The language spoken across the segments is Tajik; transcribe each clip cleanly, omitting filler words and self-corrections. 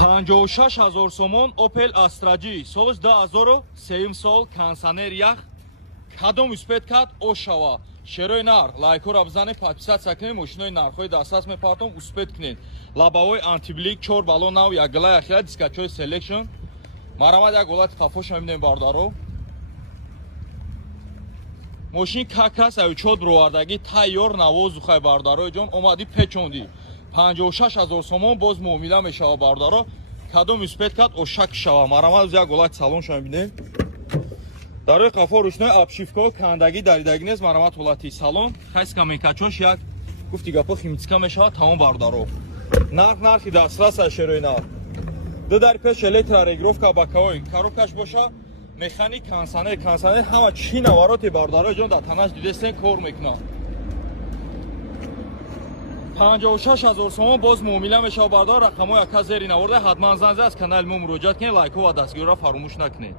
56,000 сомон Opel Astra-G. Солиш 2003 сол, кондиционер ях, кадом успед кард ошава. Шерои нар, лайкора бизанед, подписатсия кунед, мошинои нархои дастас мепартом успед кунед. Лабавои антиблик, 4 балон нав, як гала яхила, дискачои selection. Марамад як голати қафош мебинем бардаро. Мошин какас авичот бровардаги тайёр навозухай бардарои ҷон омади печонди. 56,000 сомон боз муомила мешава бардаро. Кадом успед кард ошак шава. Марамад як голати салон шама мебинем. дар рӯи қафо рӯшнои обшивка кандагӣ даридаги нест. Марамат ҳолати салон хайс камекачош як гуфти гапо химитика мешавад тамом бардаро. нархи дастрас шерои нар 2 дар пеш электрорегировка бакаои коробкаш боша механик кондиционер ҳама чӣ навароти бардаро ҷон дар танаш дидестен кор мекунад. 56,000 сомон боз муомила мешава бардаро. рақамҳои яка зери наварда ҳатман занза аз канали мо муроҷиат кунед, лайкҳо ва дастгирро фаромӯш накунед.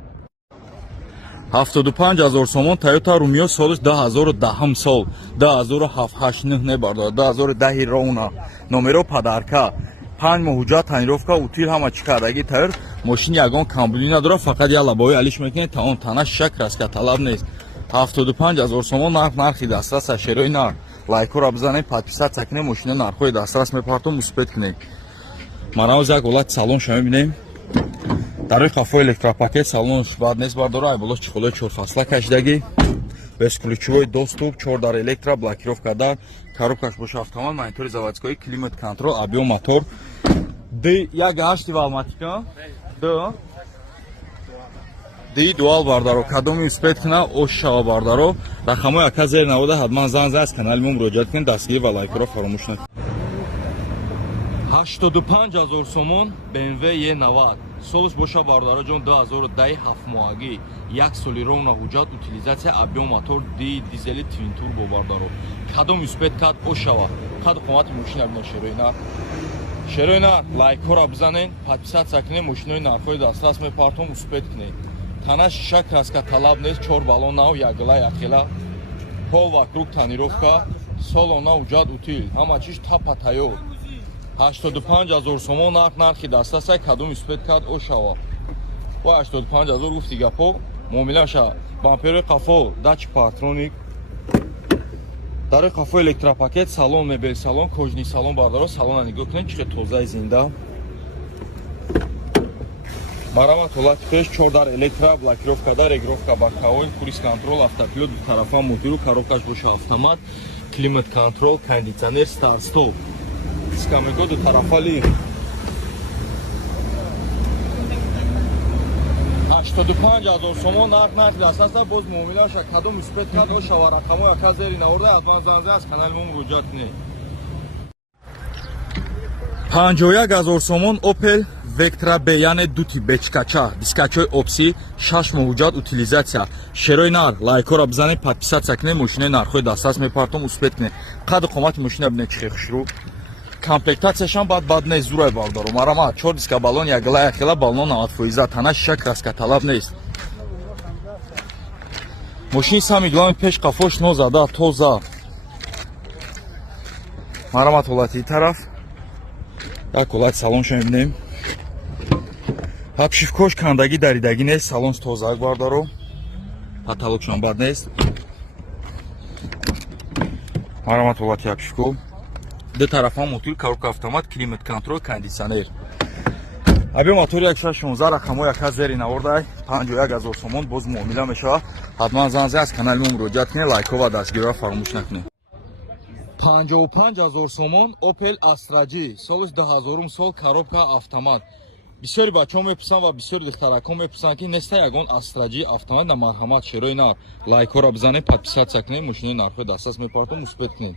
75,000 сомон Toyota Rumio солиш 2010 сол 2007 не бардар 2010 Rona номеро падарка 5 моҳ ҳуҷҷат танировка утил ҳама чӣ кардаги тайр мошин ягон камбули надора фақат я лабои алиш мекунед таон тана шак раска талаб нест 75,000 сомон нархи дастрас шерои нар лайкора бизанед подписатсия кунед мошина нархои дастрас мепартом успед кунед. Манавз як ҳолати салон шама мебинем. дар рӯи қафои электропакет салонш бад нест бардора. айболош чихолои 4 фасла кашидаги безключевой доступ 4 дар электро блокировка дар коробкаш боша автомат монитори заводской климат контрол объем мотор D1.8 валматика D дуал бардаро кадоми успед куна ош шава бардаро. рақамҳои яка зер навода ҳатман занза аз канали мо муроҷиат кунед, дастгирӣ ва лайкро фаромӯш накунед. 85,000 сомон BMW E90 солиш боша бардаро ҷон 2010 ҳафтмоҳагӣ 1 соли ровна ҳуҷҷат утилизатсия объем мотор D дизели твин турбо бардаро. кадом успед кард ошава. қадр қомати мошина бинед шерои нар лайкҳоро бизанед, подписатсия кунед, мошинои нархои дастрас мепартом успед кунед. тана шиша краска талаб нест, 4 балон нав, якгила яхела пол вокруг тонировка солона ҳуҷҷат утил ҳама чиш тапа тайёр. 85,000 сомон нархи дастаса кадом успед кард ошава. ба 85,000 гуфти гапо муомилаша бамперои қафо дач патроник дар рӯи қафо электропакет салон мебел салон кожни салон бардаро. салона нигоҳ кунед чӣ тозаи зинда. марамат ҳолати пеш 4 дар электро блокировка дар регировка бакаои круиз контрол автопилот тарафа мотиру коробкаш боша автомат климат контрол кондиционер старт стоп скамего ду тарафали 85,000 сомон нархи дастаса боз муомилаша кадом успед кард ошава. рақамҳои яка зери наварда ҳатман занза аз канали мо муроҷиат кунед. 51,000 сомон Opel Vectra B яъне дути бечкача дискачои опси 6 моҳ ҳуҷҷат утилизатсия шерои нар лайкҳоро бизанед, подписатсия кунед, мошинаи нархои дастас мепартом успед кунед. қадр қомати мошина бинед чихе хушрӯ. комплектатсияшам бад нест зурай бардаро. марамат 4 диска балон якгила яхела балон 90%, тана шиша краска талаб нест. мошини сами глами пеш қафош нозада тоза. марамат ҳолати тараф як ҳолати салонша мебинем. обшивкош кандагӣ даридагӣ нест, салон тозак бардаро. потолокшам бад нест. марамат ҳолати обшивко ду тарафа мотор коробка автомат климат контрол кондиционер объем мотори 116 рақамҳои яка зери наварда 51,000 сомон боз муомила мешава. ҳатман занзе аз канали мо муроҷиат кунед, лайкҳо ва дастгирро фаромӯш накунед. 55,000 сомон Opel Astra-G солиш 2000 сол коробка автомат. бисёри бачаҳо мепурсанд ва бисёри духтаракҳо мепурсанд ки неста ягон Astra-G автомат на марҳамат. шерои нар лайкҳоро бизанед, подписатсия кунед, мошинаи нархои дастас мепартом успед кунед.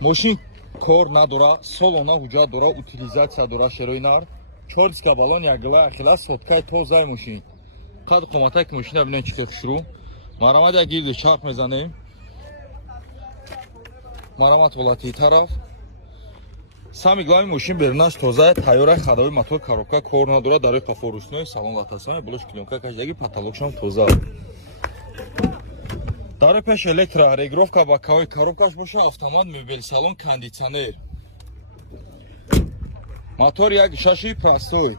мошин кор надора, солона ҳуҷҷат дора, утилизатсия дора. шерои нар 4 диска балон якгила яхела соткаи тозаи мошин. қадр қоматаи ки мошина бинед чихе хушрӯ. марамат як гирди чарх мезанем. марамат ҳолати тараф сами глави мошин берунаш тоза тайёра хадои мотор коробка кор надора. дар рӯи қафо рӯшнои салон латасаи болош клёнка кашидаги потолокшам тоза. дар рӯи пеш электро регировка бакаои коробкаш боша автомат мебел салон кондиционер. мотор як шаши простой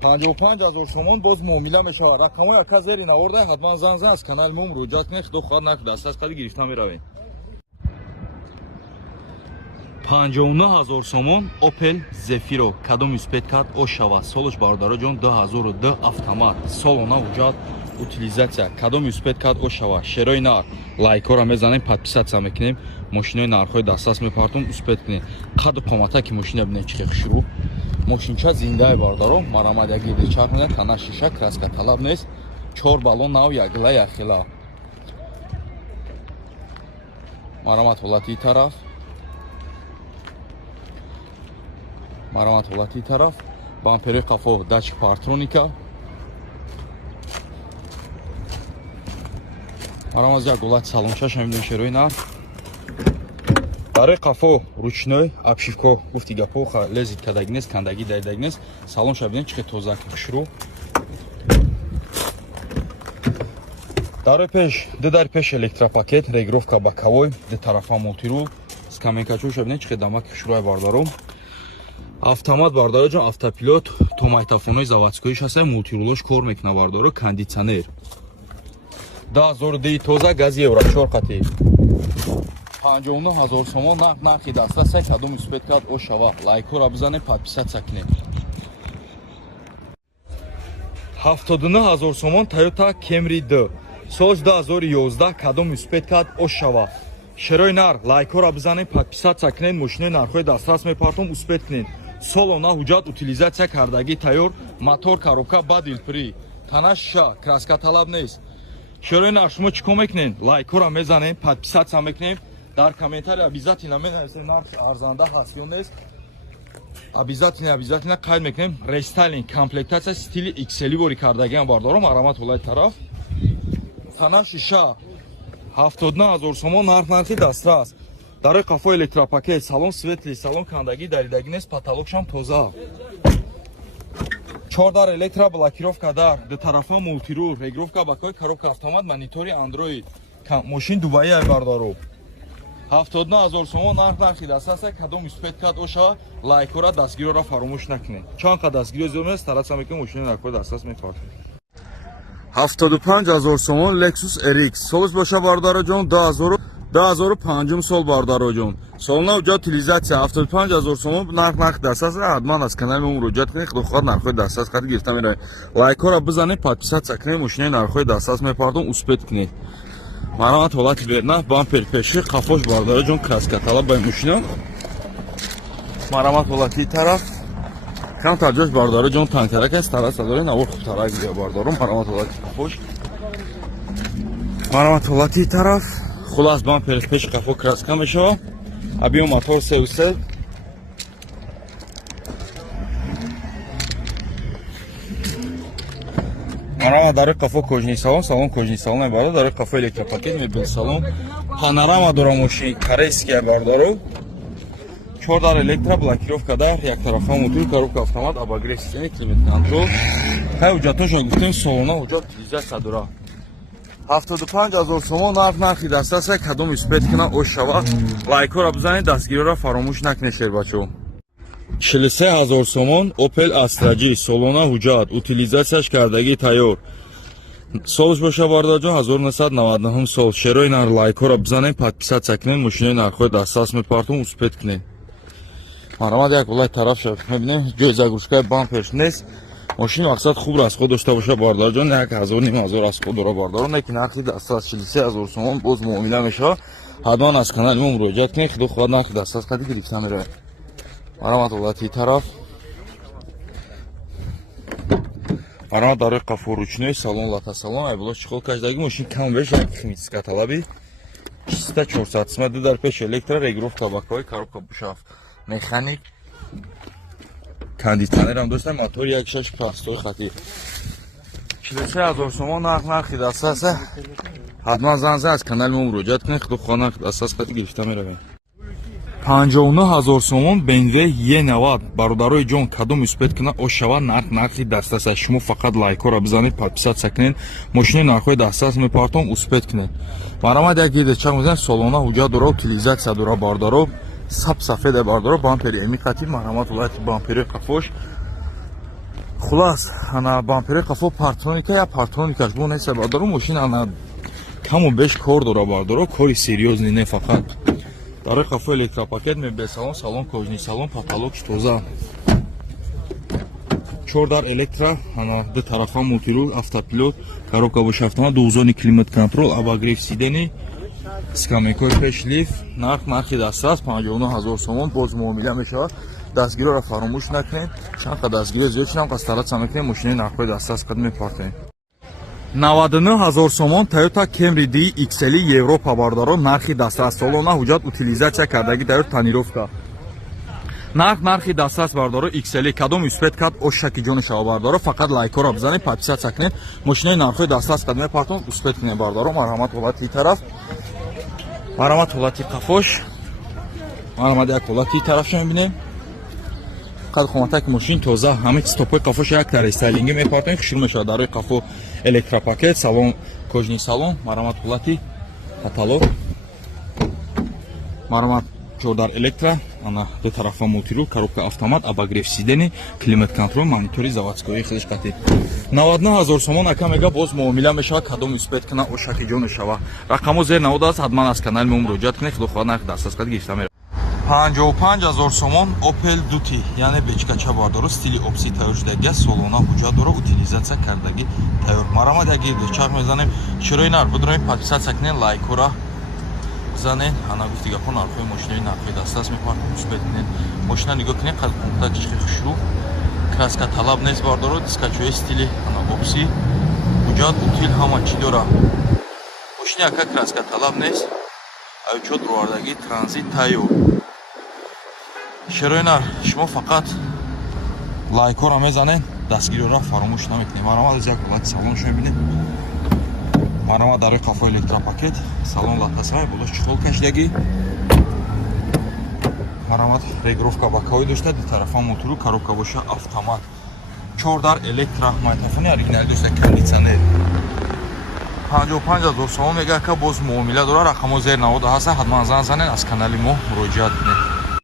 55000 сомон боз муомила мешавад. Рақамҳои яка зери наворда ҳатман зан аз канали мо муроҷиат кунед. Худо хоҳад накард дастас қади гирифта меравед. 59000 сомон Opel Zafira кадом юспедкат ошава солш бародароҷон 2002 автомат солона уҷат утилизатсия кадом юспедкат ошава шерои нар лайкора мезанем подписатсия мекунем мошинои нархҳои дастас мепартон успед кунем қаду қоматаки мошина бинем чӣ хушрӯ мошинча зиндаи бардаро марамад як гирди чархне тана шиша краска талаб нест 4 балон нав ягла яхила марамад ҳолати тараф марамад ҳолати тараф бампери қафо датчик партроника марамад як ҳолати салончаш мебинем шерои нар дарои қафо ручной обшивко гуфти гапо лезит кадаги нест кандаги даридаги нест салонша бинем чӣ тоза хушрӯ дарои пеш дар пеш электропакет регировка ба кавой ди тарафа мултирул скаменкачоша бинем чӣ дамак хушрӯи бардаром автомат бардароҷон автопилот то майтафонои заводскоиш ҳаста мултирулош кор мекуна бардаро кондитсионер 10000 тоза гази евро 4 қати 59000 сомон нархи дастаса кадом юспедкат ошава лайкора бизанем подписатсия кунем 79000 сомон Toyota Camry D соли 2011 кадом юспедкат ошава шерои нар лайкора бизанем подписатсия кунем мошинои нархҳои дастрас мепартом успед кунем солона ҳуҷҷат утилизатсия кардаги тайёр мотор коробка бадилпри тана шиша краска талаб нест шерои нар шумо чӣ кор мекунем лайкора мезанем подписатсия мекунем дар комментарий обязательно менависем нарх арзанда ҳаст ё нест обязательно қайд мекунем рестайлинг комплектатсия стили XL бори кардагиам бардором марамат ҳолати тараф тана шиша 79000 сомон нархи дастрас дарои қафо электропакет салон светли салон кандаги даридаги нест потолокшам тоза 4 дар электроблокировка дар ду тарафа мултирул регировка бакои коробка автомат монитори андроид мошин дубаи ай бардору 79000 сомон нархи дастаса кадом юспедкат оша лайкора дастгирора фаромӯш накунед чанд қад дастгиро зиёд таратса мекунем мошини нархҳои дастас мепартем 75000 сомон Lexus RX солш боша бардароҷон 2005 сол бардароҷон солна уҷа утилизатсия 75000 сомон нарх дастас ҳатман аз канали мо муроҷиат кунед худо хоҳад нархҳои дастас қади гирифта меравед лайкора бизанед подписатсия кунед мошинаи нархҳои дастас мепартом успед кунед марамат ҳолати берна бампер пеши қафош бардароҷон краска талаб ба мошина марамат ҳолати тараф кам тарҷош бардароҷон танкарак аст тараса доред навор хубтарак бардаром марамат ҳолати қафош марамат ҳолати тараф хулас бампер пеши қафо краска мешава объем мотор 3 марамат дарои қафо кожни салон салон кожни салон айбарда дарои қафо электропакет мебин салон панорама дора мошини корейския бардаро 4 дар электроблокировка дар як тарафа мотор коробка автомат обогрев системаи климат контрол ҳай ҳуҷҷатошро гуфтем солона ҳуҷҷат утилизатсия дора 75000 сомон нархи дастаса кадом юспед куна ошава лайкора бизанед дастгирора фаромӯш накунед шербачо 43000 сомон Opel Astra G солона ҳуҷҷат утилизатсияш кардаги тайёр солш боша бардаҷон 1999 сол шерои нар лайкора бизанед подписатсия кунед мошинои нархҳои дастас мепартом успед кунед марамад як ҳолати тараф шад мебинем ҷои загрузкаи бамперш нест мошин мақсад хуб расход дошта боша бардаҷон 1500 расход дора бардаро неки нархи дастас 43000 сомон боз муомила мешава ҳатман аз канали мо муроҷиат кунед худо хоҳад нархи дастас қади гирифта меравад марамат ҳолати тараф марамат дарои қафо ручной салон лата салон айбулош чихол кашдаги мошин кам беш химическа талаби чиста 400 см ду дар пеш электро регировка бакои коробка бушаф механик кондитсионерам доштам мотори як шаш простой хати 43000 сомон нархи дастаса ҳатман занза аз канали мо муроҷиат кунед худо хоҳад нархи дастас қади гирифта меравед 59000 сомон BMW E90 бародарои ҷон кадом юспед куна ошава нархи дастаса шумо фақат лайкора бизанед подписатсия кунед мошинои нархҳои дастас мепартом успед кунед марамад як гиде чак мезанед солона ҳуҷҷат дора утилизатсия дора бардаро саб сафеда бардоро бампери эмиқати марҳамат вилояти бампери қафош хулас ана бампери қафо партроника я партроникаш бу неса бардоро мошина ана каму беш кор дора бардоро кори серьёзни не фақат дарои қафо электропакет мебел салон салон кожни салон потолок тоза 4 дар электро ана ду тарафа мултирул автопилот коробка бош автомат 2 зони климат контрол обогрев сидени скамейкой пешлиф нархи дастрас 59000 сомон боз муомила мешавад дастгириро фаромӯш накунед чанқа дастгири зиёд шунам қастаратса накунед мошинаи нархҳои дастрас қад мепартоед 99000 сомон Toyota Camry D XL Европа бардоро нархи дастрас солона ҳуҷҷат утилизатсия кардаги дар тонировка нархи дастрас бардоро XL кадом успет кад ошаки ҷони шава бардоро фақат лайкора бизанед подписатсия кунед мошинаи нархҳои дастрас қад мепартон успет кунед бардоро марҳамат ҳолати тараф марҳамат ҳолати қафош марҳамат як ҳолати тарафшо мебинем қад хоматаки мошин тоза ҳамаи стопҳои қафош як дар рестайлинги мепартоем хушрӯ мешавад дарои қафо электропакет салон кожни салон марҳамат ҳолати потолок марҳамат 4 дар электро ана ду тарафа мултирул коробка автомат обогрев сидени климат контрол монитори заводскои хизишқати 99000 сомон ака мега боз муомила мешавад кадом успет кана ошаки ҷону шава рақамо зер навода аст ҳатман аз канали мо муроҷиат кунед худо хоҳад нархи дастраскат гирифта меравад 55000 сомон Opel Duty яъне бечкача бардоро стили опси тайёр шудаги солона ҳуҷҷат дора утилизатсия кардаги тайёр марҳамат як гирди чарх мезанем чирои нар бидроем подписатсия кунед лайкора занед ана гуфтигапо нархҳои мошинаи нархҳои дастрас мепартем успет кунед мошина нигоҳ кунед қад компактички хушрӯ краска талаб нест бардоро дискачои стили ана опси ҳуҷҷат утил ҳама чӣ дора мошини ака краска талаб нест авчот рӯардаги транзит тайёр широи нар шумо фақат лайкора мезанед дастгириро фаромӯш намекунед марҳамат аз як ҳолати салоншо мебинед марҳамат дарои қафо электропакет салон латасай болош чухол кашидагӣ марҳамат регировка ба кавои дошта ду тарафа мотуру коробка боша автомат 4 дар электро майтафони оригинали дошта кондитсионер 55000 сомон мега ка боз муомила дора рақамо зер навода ҳаста ҳатман зан занед аз канали мо муроҷиат кунед